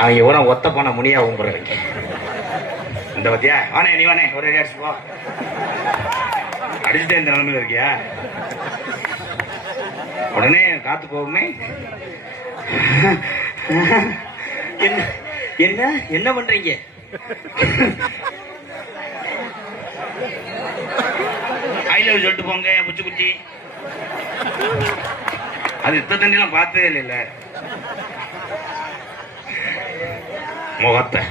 அவங்க கூட ஒத்த போன முனியா கும்பிடுறவங்க. இந்த பத்தியா வானே நீ வானே ஒரே அடிச்சு போ. அடிச்சுட்டே இந்த நிலைமையில இருக்கியா? உடனே காத்து போகுமே. என்ன என்ன என்ன பண்றீங்க? ஐ லவ் சொல்லிட்டு போங்க புச்சு குச்சி. அது இத்த தண்ணிலாம் பார்த்ததே இல்ல. முகத்தை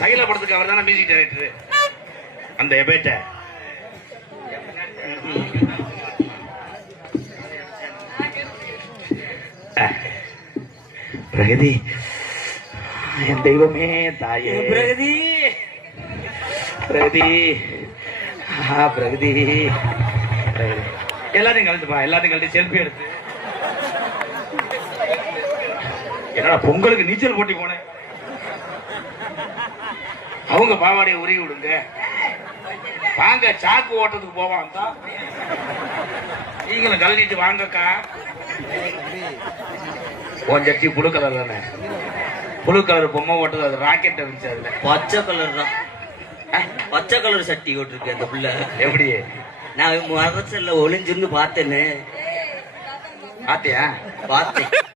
சைல படத்துக்கு அவர் தானே மியூசிக் டைரக்டர். அந்த எபேட்ட பிரகதி என் தெய்வமே தாயே. பிரகதி பிரகதி பிரகதி எல்லாத்தையும் கலந்துப்பா. எல்லாத்தையும் கலந்து செல்ஃபி எடுத்து. என்னடா பொங்கலுக்கு நீச்சல் போட்டி போனேன். அவங்க பாவாடையை உருகி விடுங்க. வாங்க சாக்கு ஓட்டத்துக்கு போவான் தான். நீங்களும் கலந்துட்டு வாங்கக்கா. உன் ஜட்டி புழு கலர் தானே. புழு கலர் பொம்மை ஓட்டது. அது ராக்கெட் இருந்துச்சு. அதுல பச்சை கலர் தான். பச்சை கலர் சட்டி ஓட்டிருக்கு அந்த புள்ள. எப்படி? நான் மரத்துல ஒளிஞ்சிருந்து பார்த்தேன்னு. பாத்தியா? பார்த்தேன்.